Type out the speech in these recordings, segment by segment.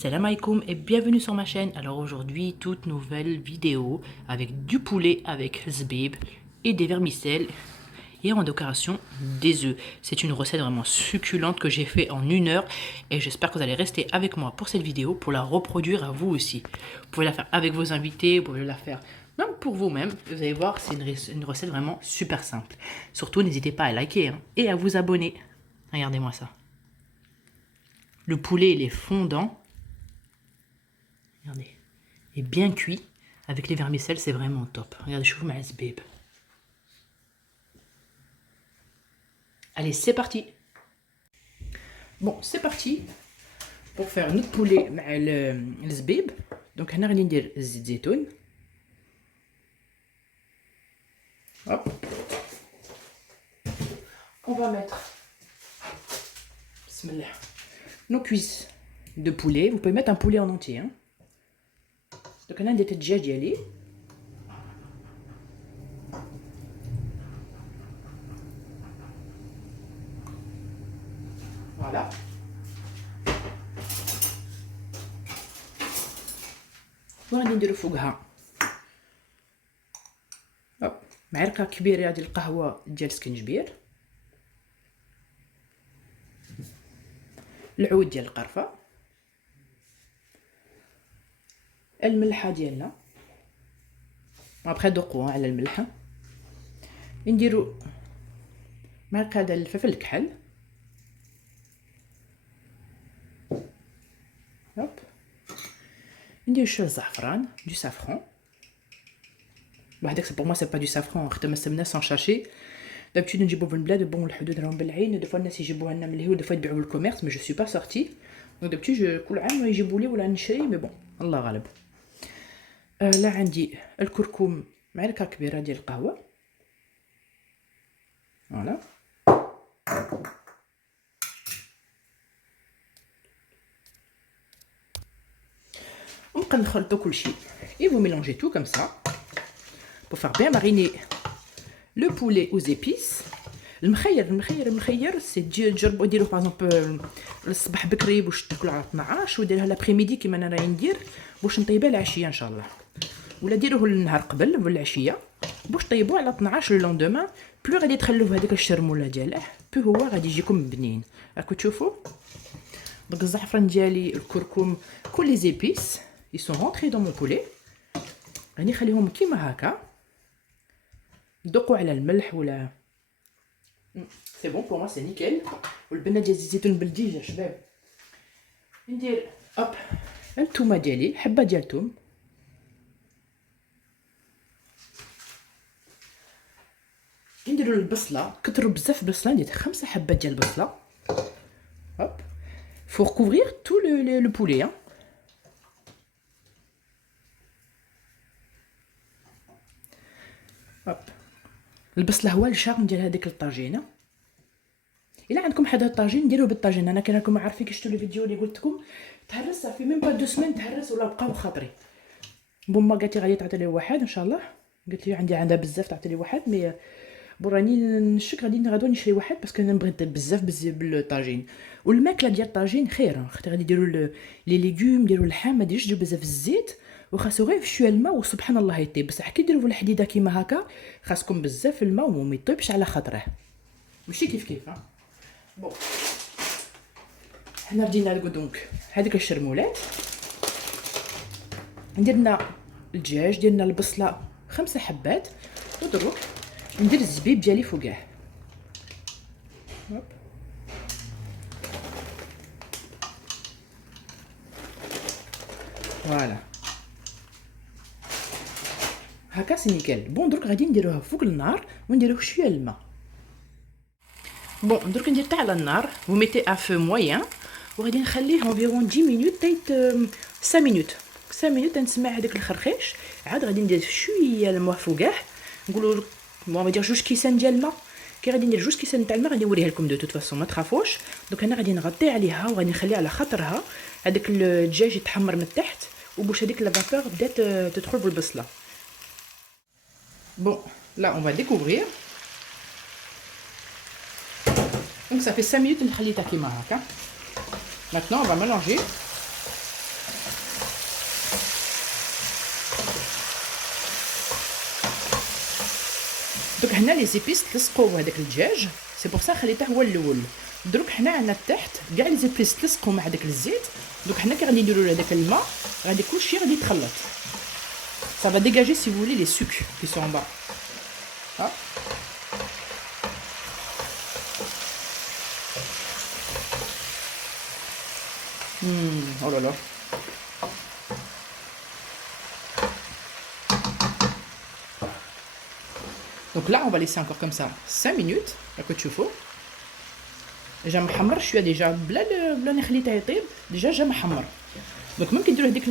Salam alaikum et bienvenue sur ma chaîne. Alors aujourd'hui, toute nouvelle vidéo avec du poulet avec zbib et des vermicelles et en décoration des œufs. C'est une recette vraiment succulente que j'ai fait en 1 heure et j'espère que vous allez rester avec moi pour cette vidéo pour la reproduire à vous aussi. Vous pouvez la faire avec vos invités, vous pouvez la faire même pour vous-même. Vous allez voir, c'est une recette vraiment super simple. Surtout, n'hésitez pas à liker et à vous abonner. Regardez-moi ça. Le poulet, il est fondant. Regardez, et bien cuit. Avec les vermicelles, c'est vraiment top. Regardez, je vous mets zbib. Allez, c'est parti. Bon, c'est parti pour faire notre poulet avec le zbib. Donc, on va faire zit zitoun. Hop. On va mettre bismillah, nos cuisses de poulet. Vous pouvez mettre un poulet en entier. Donc, on a des têtes de ديالي. Voilà. وغادي نديرو فوقها معلقه كبيره ديال القهوه ديال السكنجبير، العود ديال القرفه، الملحه ديالنا. ابخي دوقوا على الملحه. نديرو معلقه ديال الفلفل الكحل. هوب. ندير شويه الزعفران du safran. هذاك بور موا سي با دو سافران، خدام السمنه سان شاشي. دابتود نجيبوه في البلاد بون الحدود راهم بالعين، دو فوا الناس يجيبوها لنا من الهيو، دو فوا يبيعوه بالكوميرس، مي جو سوي با سورتي. دونك دابتود كل عام يجيبوا لي ولا نشري، مي بون الله غالب. لا عندي الكركم معلقه كبيره ديال القهوه. فوالا. ونبقى نخلطو كلشي et vous mélangez tout comme ça pour faire bien mariner le poulet aux épices. المخير سي تجربوا ديروه باغ اكزومبل الصباح بكري باش تاكلوا على 12 وديرها لابريميدي كيما انا راني ندير باش نطيبها العشيه ان شاء الله، ولا ديروه النهار قبل ولا العشيه باش طيبوه على 12 لو لوندومان. بلو غادي تخلوه هذيك الشرموله ديالاه بلو هو غادي يجيكم بنين. راكم تشوفوا دونك الزعفران ديالي، الكركم، كل لي زيبيس ils sont rentrés dans mon poulet. غادي نخليهم كيما هكا دوقوا على الملح ولا سي بون بور موا سي نيكل. والبنه ديال الزيتون بلدي يا شباب. ندير هوب الثومه ديالي، حبه ديال الثوم، نديرو البصله. كثروا بزاف البصله، ندير 5 حبات ديال البصله. هوب فور كوفرير تو لو بولي. هوب البصله هو الشارم ديال هذيك الطاجينه. الا عندكم حدا الطاجين ديروه بالطاجين. انا كي راكم عارفين كي شفتوا لي فيديو اللي قلت لكم تهرس صافي ميم با 2 سمان تهرس ولا بقاو خاطري. بوما قالت لي غادي تعطي لي واحد ان شاء الله، قالت لي عندها بزاف تعطي لي واحد، مي براني نشك غادي نشري واحد باسكو انا بغيت بزاف بالطاجين. والماكله ديال الطاجين خير، اختي غادي ديروا لي ليغوم، ديروا اللحم، ما ديروش ديروا بزاف الزيت، وخاصو غير شويه الماء وسبحان الله يطيب. بصح كي ديروا الحديده كيما هكا خاصكم بزاف الماء وما يطيبش على خاطره، ماشي كيف بون. حنا بدينا لكم دونك هذيك الشرمولات. درنا الدجاج، درنا البصله 5 حبات، ودروك ندير الزبيب ديالي فوقاه. هوب فوالا هكا سي نيكل. بون درك غادي نديروها فوق النار ونديروه شويه الماء. بون درك ندير تاع على النار و ميتي ا فو موين وغادي نخليه انفيرون 10 مينوت تايت 5 مينوت 5 مينوت نسمع هذاك الخرخيش. عاد غادي ندير شويه الماء فوقاه، نقولوا ما ندير 2 كيسان ديال الماء. كي غادي ندير 2 كيسان تاع الماء غادي نوريها لكم دو توت فاسون ما تخافوش. دونك انا غادي نغطي عليها وغادي نخليها على خاطرها هذاك الدجاج يتحمر من التحت وباش هذيك لا فابور بدات تدخل بالبصله. بون لا اون فا ديكوفرير. دونك صافي 5 مينوت نخليتها كيما هكا. Maintenant, on va mélanger. دوك هنا لي زيبيس تلصقوا بهذاك الدجاج، سي بور سا خليته هو الاول. دروك حنا عندنا التحت كاع لي زيبيس تلصقوا مع داك الزيت. دوك حنا كي غادي نديروا له هذاك الماء غادي كلشي غادي يتخلط. Ça va dégager si vous voulez les sucs qui sont en bas. Ah. Oh là là. Donc là, on va laisser encore comme ça 5 minutes. La côte chauffe. Déjà محمر شويه ديجا بلا نخليته يطيب ديجا جا محمر. دونك ممكن ديروا هذيك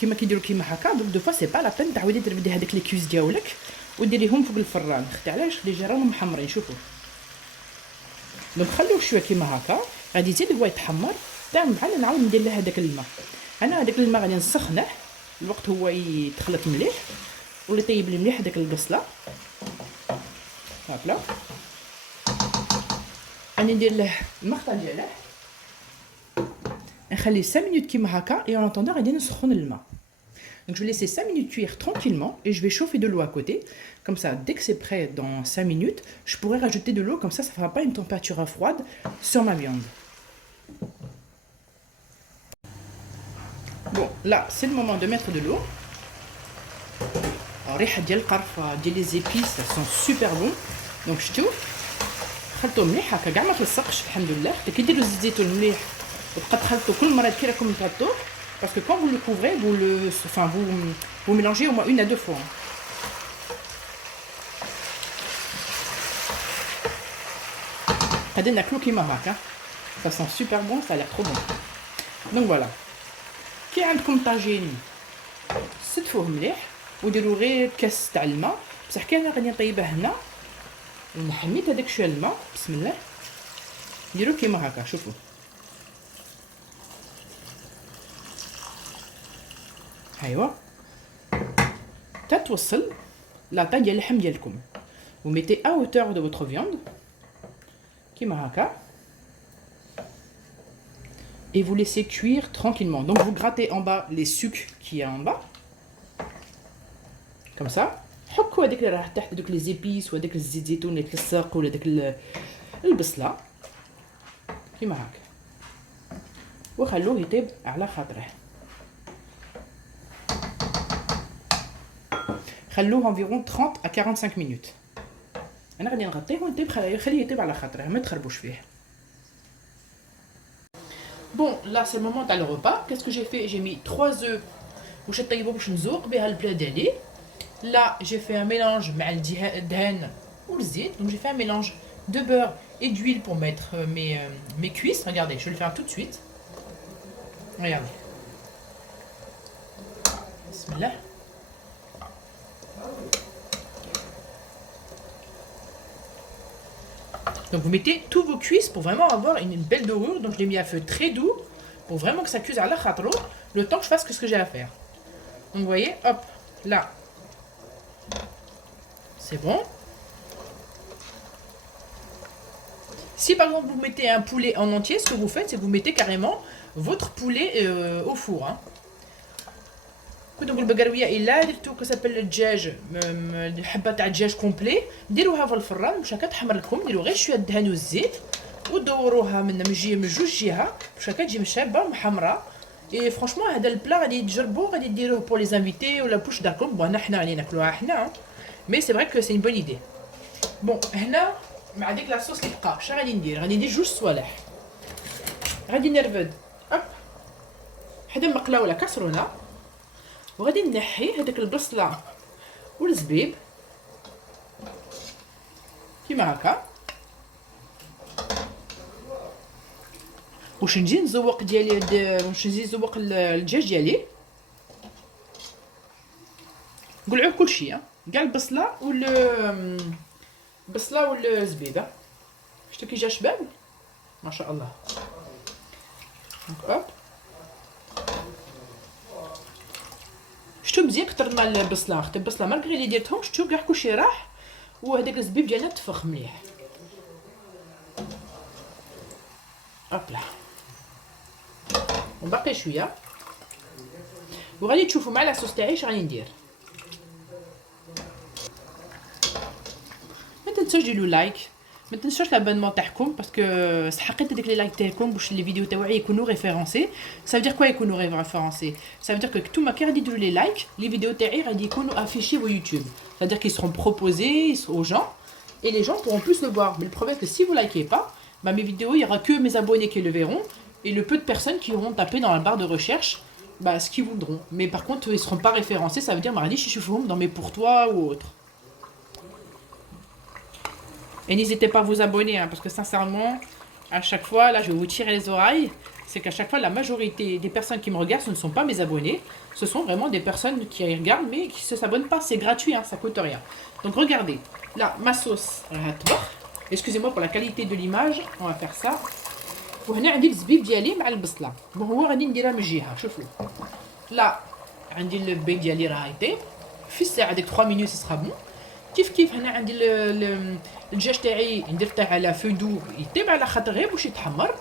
كيما كيديروا كيما هكا. دونك دو فوا سي با لا بين تعاودي ترفدي هذيك لي كويس ديالك وديريهم فوق الفران. اختي علاش ديجا راهم محمرين شوفوا. دونك خلوه شويه كيما هكا. غادي يزيد هو يتحمر تاع بعد نعاود ندير له هذاك الماء. انا هذاك الماء غادي نسخنه الوقت هو يتخلط مليح واللي طيب لي مليح هذاك البصله هكلا. غادي ندير له المخطه ديالو نخليه 5 minutes كيما هكا et en attendant غادي نسخن الماء. Donc je vais laisser 5 minutes cuire tranquillement et je vais chauffer de l'eau à côté. Comme ça, dès que c'est prêt dans 5 minutes, je pourrai rajouter de l'eau, comme ça ne fera pas une température froide sur ma viande. Bon, là, c'est le moment de mettre de l'eau. Alors, les épices sont super bons. Donc, je touche. خلطو مليح هكا كاع ما تلصقش الحمد لله. كي ديروا الزيت الزيتون مليح وتبقى تخلطوا كل مره كي راكم تغطوه. Parce que quand vous le couvrez, vous mélangez au moins 1 à 2 fois. غادي ناكلو كيما هكا. Ça sent super bon, ça a l'air trop bon. Donc voilà. كي عندكم طاجين ستفوه مليح وديروا غير كاس تاع الماء. بصح كي انا غادي نطيبه هنا نحميت هذاك شويه الماء. بسم الله. ديروا كيما هكا شوفوا. ايوا توصل لا طاي ديال اللحم ديالكم. Vous mettez à hauteur de votre viande كيما هكا et vous laissez cuire tranquillement. Donc vous grattez en bas les sucs qui est en bas comme ça. حكوا هذيك اللي راه تحت دوك لي زيبيس وهذاك الزيت زيتون اللي تلصق ولا داك البصله كيما هكا وخلوه يطيب على خاطره. خلوه environ 30 à 45 minutes. انا غادي نغطيه ونطيب خليه يطيب على خاطره ما تخربوش فيه. Bon, là c'est le moment dans le repas. Qu'est-ce que j'ai fait? J'ai mis 3 œufs باش نطيبو باش نزوق بها البلا ديالي. Là, j'ai fait un mélange مع الدهن والزيت. Donc j'ai fait un mélange de beurre et d'huile pour mettre mes cuisses. Regardez, je vais le faire tout de suite. Regardez. Bismillah. Donc vous mettez tous vos cuisses pour vraiment avoir une belle dorure. Donc je l'ai mis à feu très doux pour vraiment que ça cuise à la khatro le temps que je fasse ce que j'ai à faire. Donc vous voyez, hop, là, c'est bon. Si par exemple vous mettez un poulet en entier, ce que vous faites, c'est que vous mettez carrément votre poulet au four. Hein. Donc le bagarouia il a tout que s'appelle le djaj الحبه تاع الدجاج كومبلي ديروها في الفران باش هكا تحمر لكم. ديروا غير شويه الدهن والزيت ودوروها من جوج جهه باش هكا تجي مشابه محمره. اي فرانشمون هذا البلا غادي تجربوه غادي ديروه بور لي انفيتي ولا بوش داكم. بون حنا غادي ناكلوها حنا مي سي فري كو سي اون بون ايدي. بون هنا مع ديك لاصوص اللي بقى اش غادي ندير؟ غادي ندير 2 صوالح. غادي نرفد هوب حدا مقله ولا كاسرونه وغادي نحي هذاك البصله والزبيب كيما هكا واش نجي نزوق واش نجي نزوق الدجاج ديالي. قلعوه كلشي كاع البصله والزبيبه. شفتوا كي جا شباب ما شاء الله. هوب شتو مزيان كثر مع البصله. اختي البصله مالغري اللي درتهم شتو كاع كلشي راح وهذاك الزبيب ديالنا تفخ مليح. هوبلا وباقي شويه وغادي تشوفوا مع لاصوص تاعي اش غادي ندير. تنساوش ديروا لايك ما تنساوش l'abonnement تاعكم باسكو سحقت هذيك لي لايك تاعكم باش لي فيديو تاعي يكونوا ريفيرونسي ça veut dire quoi يكونوا ريفيرونسي ça veut dire que نتوما كي غادي ديروا لي لايك لي فيديو تاعي غادي يكونوا affichés au YouTube ça veut dire qu'ils seront proposés aux gens et les gens pourront plus le voir mais le problème c'est que si vous likez pas bah mes vidéos il y aura que mes abonnés qui le verront et le peu de personnes qui auront tapé dans la barre de recherche bah ce qu'ils voudront mais par contre ils seront pas référencés ça veut dire mardi chichoufoum dans mes pour toi ou autre. Et n'hésitez pas à vous abonner, hein, parce que sincèrement, à chaque fois, là, je vais vous tirer les oreilles. C'est qu'à chaque fois, la majorité des personnes qui me regardent, ce ne sont pas mes abonnés. Ce sont vraiment des personnes qui regardent, mais qui ne s'abonnent pas. C'est gratuit, hein, ça ne coûte rien. Donc, regardez. Là, ma sauce. Excusez-moi pour la qualité de l'image. On va faire ça. وهنا عندي الزبيب ديالي مع البصله هو غادي نديرها من جهه شوفوا لا عندي البيض ديالي راه يطيب في الساعه ديك 3 مينوت سي بون كيف هنا عندي الدجاج تاعي درته على فو دو يطيب على خاطر غير باش يتحمر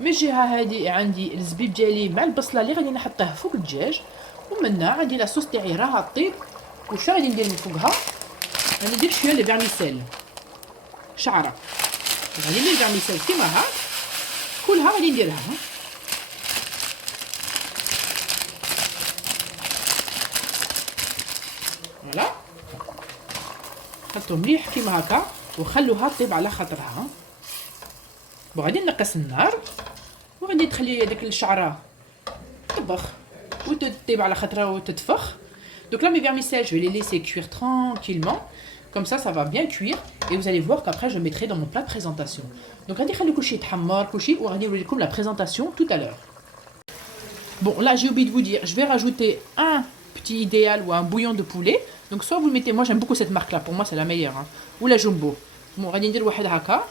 من الجهه هذه عندي الزبيب ديالي مع البصله اللي غادي نحطها فوق الدجاج ومنها عندي لاصوص تاعي راها طيب وش غادي ندير من فوقها غادي ندير شويه لي فيرميسيل شعره غادي ندير فيرميسيل كيما هاك كلها غادي نديرها فوالا حطوا مليح كيما هكا وخلوها طيب على خاطرها وغادي نقص النار وغادي تخلي هذيك الشعره تطبخ وتطيب على خاطرها وتتفخ donc là mes vermicelles je vais les laisser cuire tranquillement comme ça va bien cuire et vous allez voir qu'après je mettrai dans mon plat de présentation donc غادي نخلي كلشي يتحمر كلشي وغادي نوري لكم la présentation tout à l'heure. Bon là j'ai oublié de vous dire je vais rajouter un petit idéal ou un bouillon de poulet. Donc soit vous le mettez, moi j'aime beaucoup cette marque là, pour moi c'est la meilleure, hein. Ou la jumbo. Bon, غادي ندير واحد هكا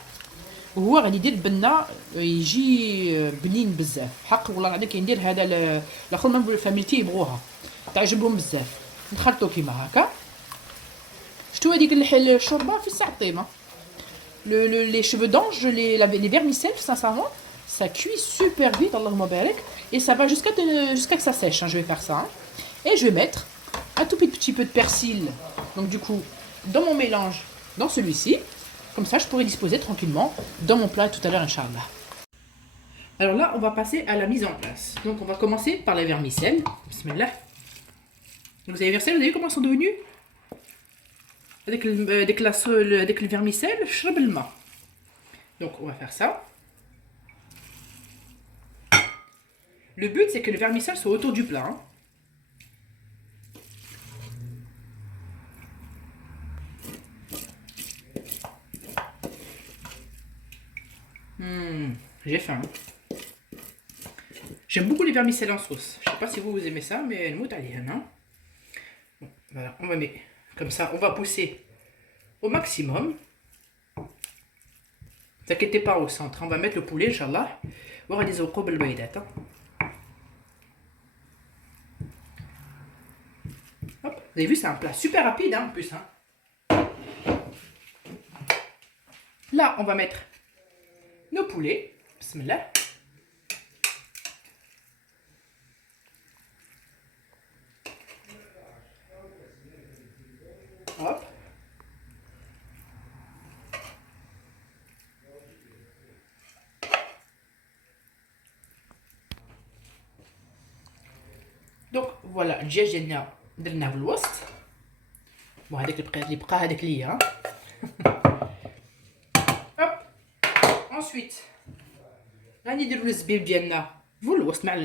وهو غادي يدير بنه يجي بنين بزاف حق والله العظيم كيندير هذا الاخر من فاميلتي يبغوها تعجبهم بزاف نخلطو كيما هكا شتو هذيك الشوربه في الساعه طيبه les cheveux d'ange les vermicelles sincèrement ça cuit super vite Allahumma barik et ça va jusqu'à que ça sèche, hein. Je vais faire ça, hein. Et je vais mettre un tout petit peu de persil donc du coup dans mon mélange dans celui-ci comme ça je pourrai disposer tranquillement dans mon plat tout à l'heure inchallah. Alors là on va passer à la mise en place donc on va commencer par les vermicelles bismillah. Donc les vermicelles vous avez vu comment elles sont devenues avec le vermicelle شرب الماء donc on va faire ça. Le but c'est que le vermicelle soit autour du plat, hein. J'ai faim. J'aime beaucoup les vermicelles en sauce. Je sais pas si vous aimez ça, mais elle moute alien, hein. Bon, voilà, on va mettre comme ça. On va pousser au maximum. Ne vous inquiétez pas au centre. On va mettre le poulet, Inch'Allah. On va dire au baydat. Hop, vous avez vu, c'est un plat super rapide, hein, en plus, hein. Là, on va mettre nos poulets. Bismillah. Hop. Donc voilà, الدجاج ديالنا درناه في الوسط. وهذاك اللي بقى هذاك ليا. Hop. Ensuite غادي نديرو الزبيب ديالنا في الوسط مع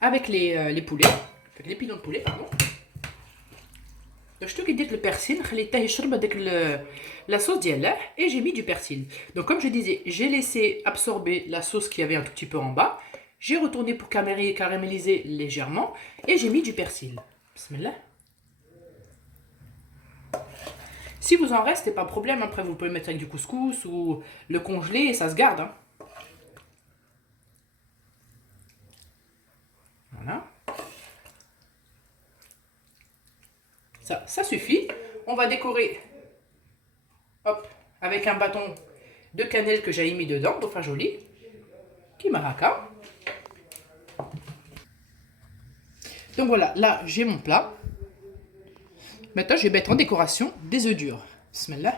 avec les poulets, avec les pilons de poulet pardon. Donc شتو كي درت البرسيل خليته يشرب هذاك la sauce ديالها et j'ai mis du persil. Donc comme je disais, j'ai laissé absorber la sauce qui avait un tout petit peu en bas. J'ai retourné pour caraméliser légèrement et j'ai mis du persil. Bismillah. Si vous en reste, c'est pas un problème. Après, vous pouvez le mettre avec du couscous ou le congeler et ça se garde, hein. Voilà. Ça suffit. On va décorer, hop, avec un bâton de cannelle que j'avais mis dedans pour faire joli. Kimaraka. Donc voilà, là j'ai mon plat. Maintenant je vais mettre en décoration des œufs durs. Bismillah.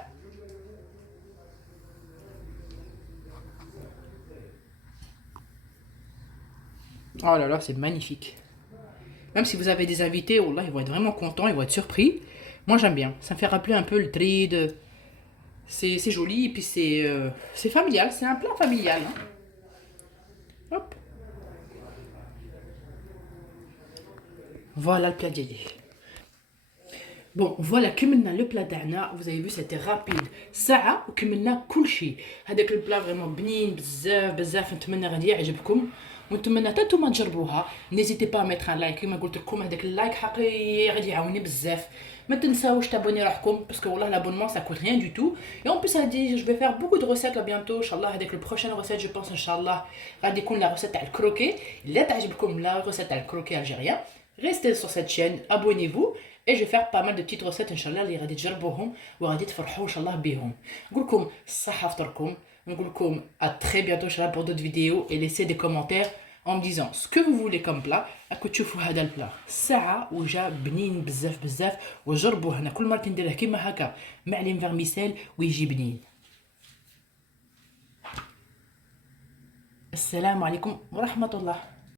Oh là là, c'est magnifique. Même si vous avez des invités, oh là, ils vont être vraiment contents, ils vont être surpris. Moi, j'aime bien. Ça me fait rappeler un peu le tride. C'est joli, et puis c'est familial. C'est un plat familial, hein. Hop. Voilà le plat d'hier. Bon, voilà, كملنا le plat تاعنا. Vous avez vu, c'était rapide. ساعة وكملنا كل شيء. هذاك البلا فريمون بنين بزاف بزاف. نتمنى غادي يعجبكم ونتمنى حتى نتوما تجربوها. نيزيتي با ميتر ان لايك كيما قلت لكم. هذاك اللايك حقيقي غادي يعاوني بزاف. ما تنساوش تابوني روحكم باسكو والله لابونمون ça coûte rien du tout. Et en plus, elle dit je vais faire beaucoup de recettes là bientôt. Inch'Allah, avec le prochaine recette, je pense Inch'Allah غادي يكون la recette تاع الكروكي. لا تعجبكم la recette تاع الكروكي algérien. Restez sur cette chaîne, abonnez-vous et je vais faire pas mal de petites recettes inchallah اللي غادي تجربوهم وغادي تفرحوا ان شاء الله بهم. نقول لكم الصحه فطركم. نقول لكم à très bientôt inchallah pour d'autres vidéos et laissez des commentaires en me disant ce que vous voulez comme plat. راكو تشوفوا هذا البلا ساعه وجا بنين بزاف بزاف وجربوه. انا كل مره نديره كيما هكا مع لي فيرميسيل ويجي بنين. السلام عليكم ورحمه الله.